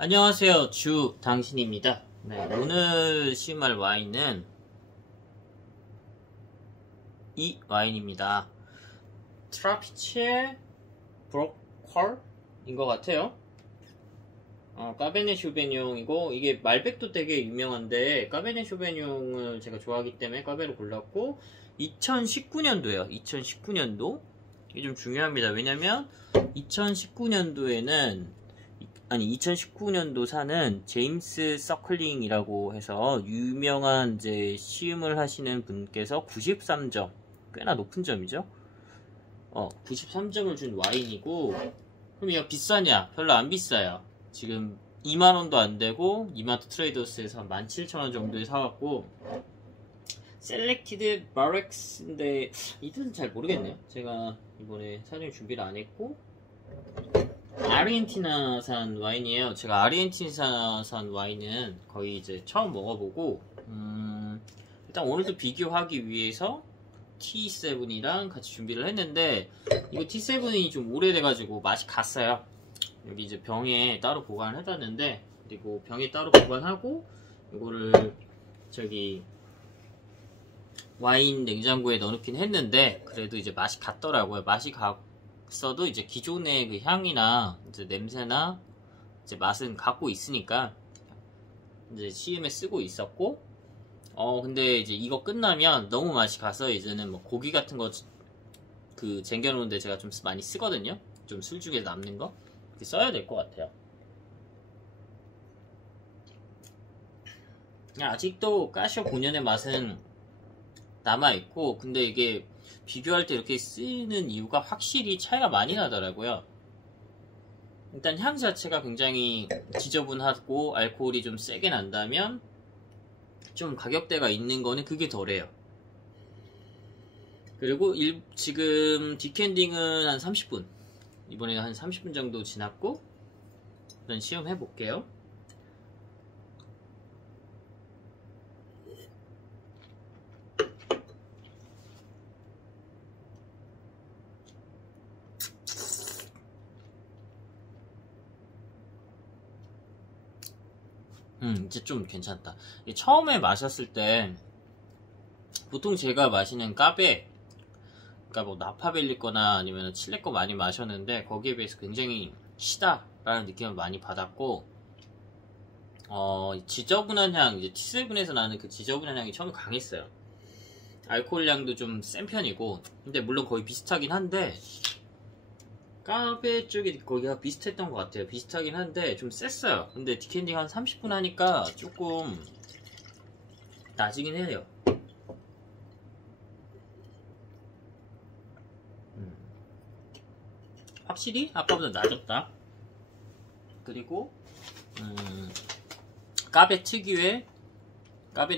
안녕하세요. 당신입니다. 네, 오늘 시음할 와인은 이 와인입니다. 트라피체 브로컬인 것 같아요. 까베네 쇼베뇽이고, 이게 말백도 되게 유명한데 까베네 쇼베뇽을 제가 좋아하기 때문에 까베로 골랐고, 2019년도예요. 2019년도. 이게 좀 중요합니다. 왜냐면 2019년도 사는 제임스 서클링이라고 해서 유명한 이제 시음을 하시는 분께서 93점, 꽤나 높은 점이죠. 93점을 준 와인이고, 그럼 이거 비싸냐? 별로 안 비싸요. 지금 2만원도 안 되고, 이마트 트레이더스에서 17,000원 정도에 사왔고, 셀렉티드 바렉스인데 이 뜻은 잘 모르겠네요. 제가 이번에 사전에 준비를 안 했고, 아르헨티나산 와인이에요. 제가 아르헨티나산 와인은 거의 이제 처음 먹어보고, 일단 오늘도 비교하기 위해서 T7이랑 같이 준비를 했는데, 이거 T7이 좀 오래돼가지고 맛이 갔어요. 여기 이제 병에 따로 보관을 해놨는데, 그리고 병에 따로 보관하고 이거를 저기 와인 냉장고에 넣어놓긴 했는데, 그래도 이제 맛이 갔더라고요. 맛이 갔어도 이제 기존의 그 향이나 이제 냄새나 이제 맛은 갖고 있으니까 이제 시음에 쓰고 있었고, 근데 이제 이거 끝나면 너무 맛이 가서 이제는 뭐 고기 같은 거 그 쟁겨놓는데 제가 좀 많이 쓰거든요. 좀 술죽에 남는 거 이렇게 써야 될 것 같아요. 아직도 까쇼 본연의 맛은 남아있고, 근데 이게 비교할 때 이렇게 쓰는 이유가 확실히 차이가 많이 나더라고요. 일단 향 자체가 굉장히 지저분하고 알코올이 좀 세게 난다면 좀 가격대가 있는 거는 그게 덜해요. 그리고 지금 디캔딩은 한 30분, 이번에 한 30분 정도 지났고, 일단 시음해 볼게요. 이제 좀 괜찮다. 처음에 마셨을 때 보통 제가 마시는 까베, 그러니까 뭐 나파밸리 거나 아니면 칠레 거 많이 마셨는데 거기에 비해서 굉장히 시다라는 느낌을 많이 받았고, 지저분한 향, 이제 T7에서 나는 그 지저분한 향이 처음에 강했어요. 알코올 향도 좀 센 편이고, 근데 물론 거의 비슷하긴 한데, 까베 쪽이 거기가 비슷했던 것 같아요. 비슷하긴 한데 좀 셌어요. 근데 디캔딩 한 30분 하니까 조금 나지긴 해요. 확실히 아까보다 낮았다. 그리고 까베네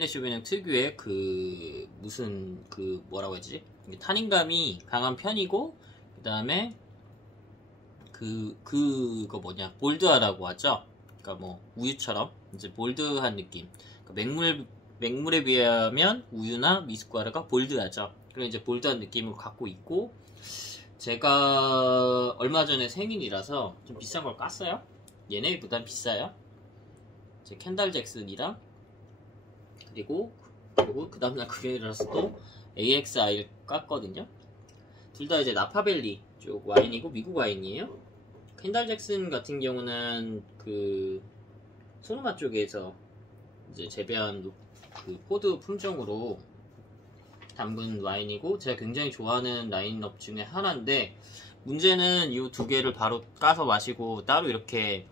쇼베뇽 특유의 그 무슨 그 뭐라고 해야지, 탄닌감이 강한 편이고, 그 다음에 그거 뭐냐, 볼드하다고 하죠. 그러니까 뭐 우유처럼 이제 볼드한 느낌. 그러니까 맹물에 비하면 우유나 미숫가루가 볼드하죠. 그런 이제 볼드한 느낌을 갖고 있고, 제가 얼마 전에 생일이라서 좀 비싼 걸 깠어요. 얘네보단 비싸요. 제 켄달 잭슨이랑, 그리고 그 다음날 금요일이라서 또 AXI를 깠거든요. 둘 다 이제 나파밸리 쪽 와인이고 미국 와인이에요. 켄달 잭슨 같은 경우는 그 소노마 쪽에서 이제 재배한 그 포드 품종으로 담근 와인이고, 제가 굉장히 좋아하는 라인업 중에 하나인데, 문제는 이 두 개를 바로 까서 마시고 따로 이렇게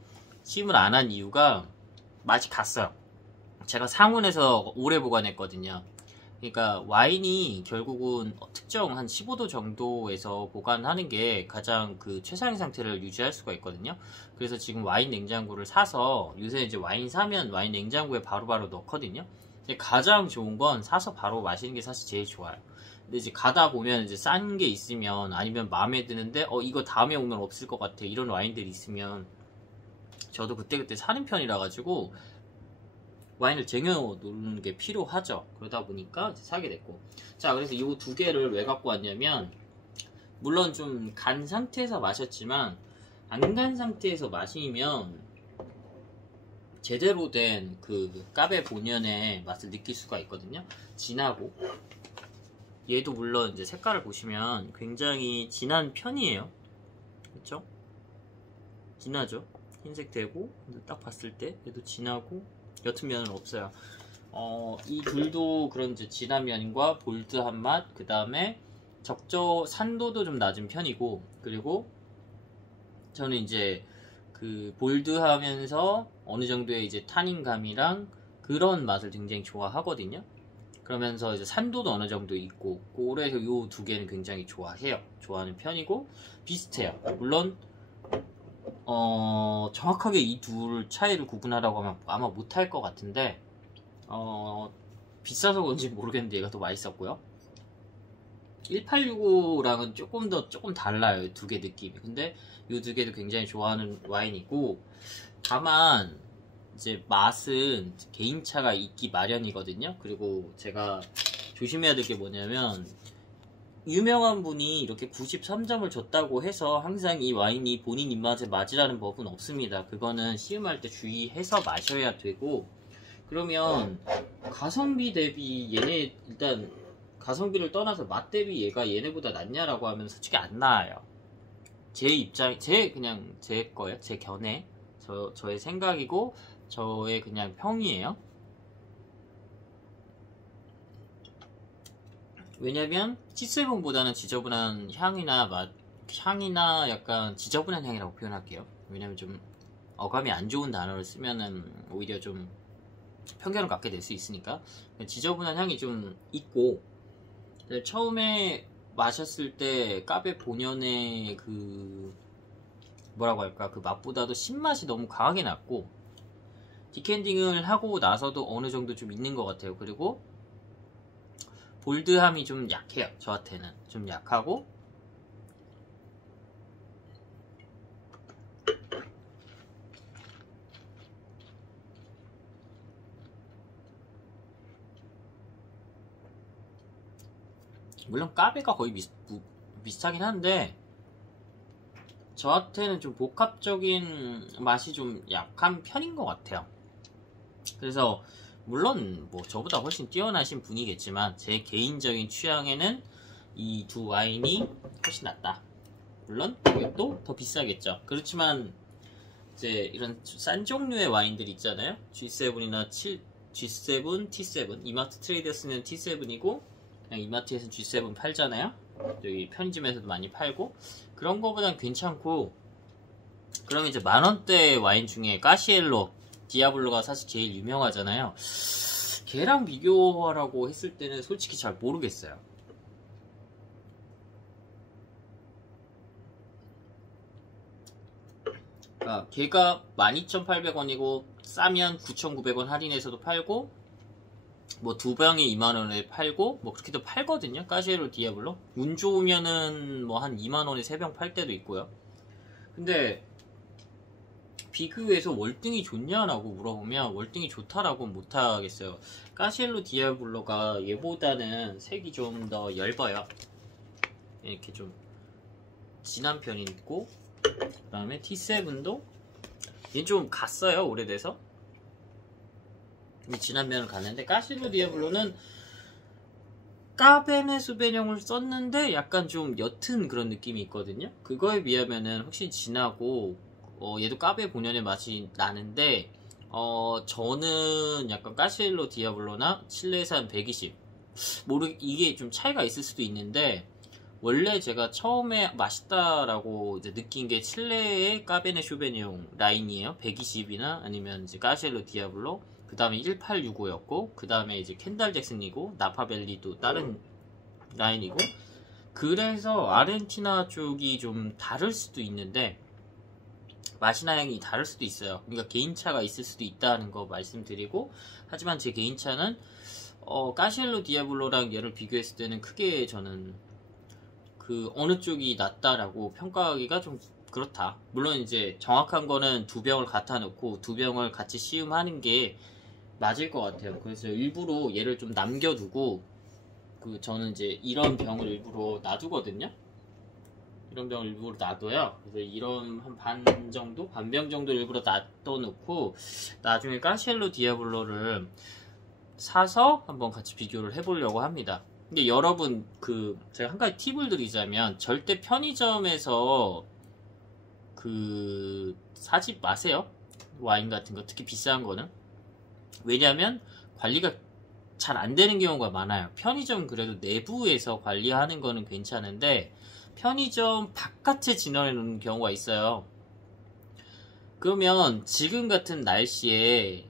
시음을 안 한 이유가 맛이 갔어요. 제가 상온에서 오래 보관했거든요. 그러니까 와인이 결국은 특정 한 15도 정도에서 보관하는 게 가장 그 최상의 상태를 유지할 수가 있거든요. 그래서 지금 와인 냉장고를 사서, 요새 이제 와인 사면 와인 냉장고에 바로바로 넣거든요. 근데 가장 좋은 건 사서 바로 마시는 게 사실 제일 좋아요. 근데 이제 가다 보면 이제 싼 게 있으면, 아니면 마음에 드는데 이거 다음에 오면 없을 것 같아, 이런 와인들이 있으면 저도 그때그때 사는 편이라 가지고 와인을 쟁여놓는 게 필요하죠. 그러다 보니까 사게 됐고, 자, 그래서 이 두 개를 왜 갖고 왔냐면, 물론 좀 간 상태에서 마셨지만 안 간 상태에서 마시면 제대로 된 그 까베 본연의 맛을 느낄 수가 있거든요. 진하고, 얘도 물론 이제 색깔을 보시면 굉장히 진한 편이에요. 그렇죠? 진하죠? 흰색 되고, 딱 봤을 때 얘도 진하고 옅은 면은 없어요. 이 둘도 그런 이제 진한 면과 볼드한 맛, 그 다음에 산도도 좀 낮은 편이고, 그리고 저는 이제 그 볼드하면서 어느 정도의 이제 타닌감이랑 그런 맛을 굉장히 좋아하거든요. 그러면서 이제 산도도 어느 정도 있고, 그래서 이 두 개는 굉장히 좋아하는 편이고, 비슷해요. 물론 정확하게 이 둘 차이를 구분하라고 하면 아마 못할 것 같은데, 비싸서 그런지 모르겠는데 얘가 더 맛있었고요. 1865랑은 조금 달라요. 두 개 느낌이. 근데 이 두 개도 굉장히 좋아하는 와인이고, 다만 이제 맛은 개인차가 있기 마련이거든요. 그리고 제가 조심해야 될 게 뭐냐면, 유명한 분이 이렇게 93점을 줬다고 해서 항상 이 와인이 본인 입맛에 맞으라는 법은 없습니다. 그거는 시음할 때 주의해서 마셔야 되고, 그러면 가성비 대비 얘네, 일단 가성비를 떠나서 맛 대비 얘가 얘네보다 낫냐라고 하면 솔직히 안 나아요. 제 거예요. 제 견해, 저의 생각이고 저의 그냥 평이에요. 왜냐면 T7보다는 지저분한 향이나 약간 지저분한 향이라고 표현할게요. 왜냐면 좀 어감이 안 좋은 단어를 쓰면은 오히려 좀 편견을 갖게 될 수 있으니까. 지저분한 향이 좀 있고, 처음에 마셨을 때 까베 본연의 그 뭐라고 할까, 그 맛보다도 신맛이 너무 강하게 났고, 디캔딩을 하고 나서도 어느 정도 좀 있는 것 같아요. 그리고 볼드함이 좀 약해요. 저한테는 좀 약하고, 물론 까베가 거의 비슷하긴 한데 저한테는 좀 복합적인 맛이 좀 약한 편인 것 같아요. 그래서 물론 뭐 저보다 훨씬 뛰어나신 분이겠지만 제 개인적인 취향에는 이 두 와인이 훨씬 낫다. 물론 이것도 더 비싸겠죠. 그렇지만 이제 이런 싼 종류의 와인들 있잖아요. G7이나 G7, T7, 이마트 트레이더스는 T7이고 그냥 이마트에서는 G7 팔잖아요. 여기 편의점에서도 많이 팔고, 그런 거보단 괜찮고, 그러면 이제 만원대 와인 중에 까시엘로 디아블로가 사실 제일 유명하잖아요. 걔랑 비교하라고 했을 때는 솔직히 잘 모르겠어요. 그러니까 걔가 12,800원이고 싸면 9,900원 할인해서도 팔고, 뭐 두 병에 2만원에 팔고, 뭐 그렇게도 팔거든요. 까시에로 디아블로 운 좋으면은 뭐 한 2만원에 3병 팔 때도 있고요. 근데 비교해서 월등히 좋냐라고 물어보면 월등히 좋다라고는 못하겠어요. 까시엘로 디아블로가 얘보다는 색이 좀 더 엷어요. 이렇게 좀 진한 편이 있고, 그 다음에 T7도 얘는 좀 갔어요. 오래돼서 진한 면을 갔는데, 까시엘로 디아블로는 까베네 수베뇽을 썼는데 약간 좀 옅은 그런 느낌이 있거든요. 그거에 비하면은 확실히 진하고, 얘도 까베 본연의 맛이 나는데, 저는 약간 까시엘로 디아블로나 칠레산 120, 이게 좀 차이가 있을 수도 있는데, 원래 제가 처음에 맛있다라고 이제 느낀 게 칠레의 까베네 쇼베뇽 라인이에요. 120이나 아니면 이제 까시엘로 디아블로, 그 다음에 1865였고, 그 다음에 이제 켄달 잭슨이고, 나파밸리도 다른 라인이고, 그래서 아르헨티나 쪽이 좀 다를 수도 있는데, 맛이나 향이 다를 수도 있어요. 그러니까 개인차가 있을 수도 있다는 거 말씀드리고, 하지만 제 개인차는 까시엘로 디아블로랑 얘를 비교했을 때는 크게 저는 그 어느 쪽이 낫다라고 평가하기가 좀 그렇다. 물론 이제 정확한 거는 두 병을 갖다 놓고 두 병을 같이 시음하는 게 맞을 것 같아요. 그래서 일부러 얘를 좀 남겨두고, 저는 이제 이런 병을 일부러 놔두거든요. 이런 병을 일부러 놔둬요. 그래서 이런 한 반 정도, 반병 정도 일부러 놔둬놓고 나중에 까시엘로 디아블로를 사서 한번 같이 비교를 해보려고 합니다. 근데 여러분 제가 한 가지 팁을 드리자면 절대 편의점에서 사지 마세요. 와인 같은 거, 특히 비싼 거는. 왜냐면 관리가 잘 안 되는 경우가 많아요. 편의점 그래도 내부에서 관리하는 거는 괜찮은데 편의점 바깥에 진열해 놓는 경우가 있어요. 그러면 지금 같은 날씨에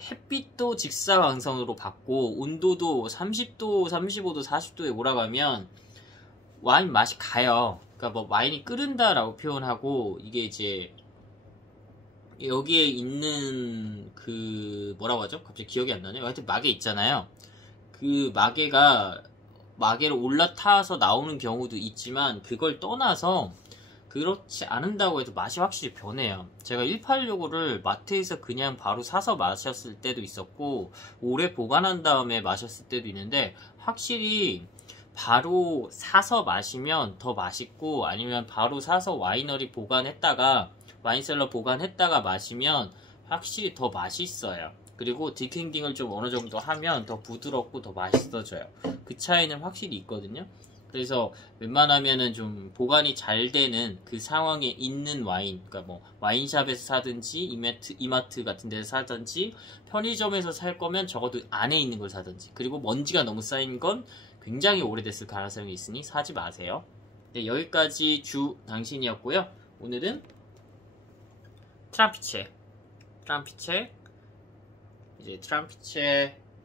햇빛도 직사광선으로 받고 온도도 30도, 35도, 40도에 올라가면 와인 맛이 가요. 그러니까 뭐 와인이 끓는다라고 표현하고 이게 이제 여기에 있는 뭐라고 하죠? 갑자기 기억이 안 나네요. 하여튼 마개 있잖아요. 그 마개를 올라타서 나오는 경우도 있지만 그걸 떠나서 그렇지 않은다고 해도 맛이 확실히 변해요. 제가 186을 마트에서 그냥 바로 사서 마셨을 때도 있었고 오래 보관한 다음에 마셨을 때도 있는데 확실히 바로 사서 마시면 더 맛있고 아니면 바로 사서 와이너리 보관했다가 와인셀러 보관했다가 마시면 확실히 더 맛있어요. 그리고 디캔딩을 좀 어느 정도 하면 더 부드럽고 더 맛있어져요. 그 차이는 확실히 있거든요. 그래서 웬만하면은 좀 보관이 잘 되는 그 상황에 있는 와인, 그러니까 뭐 와인샵에서 사든지 이마트 같은 데서 사든지 편의점에서 살 거면 적어도 안에 있는 걸 사든지, 그리고 먼지가 너무 쌓인 건 굉장히 오래됐을 가능성이 있으니 사지 마세요. 네, 여기까지 주 당신이었고요. 오늘은 트람피체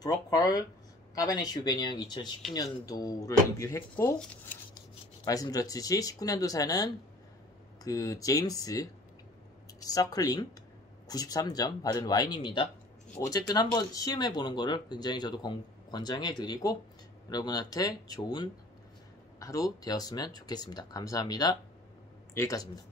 브로컬 카베네 슈베냥 2019년도를 리뷰했고, 말씀드렸듯이 19년도사는 제임스 서클링 93점 받은 와인입니다. 어쨌든 한번 시음해 보는 거를 굉장히 저도 권장해 드리고 여러분한테 좋은 하루 되었으면 좋겠습니다. 감사합니다. 여기까지입니다.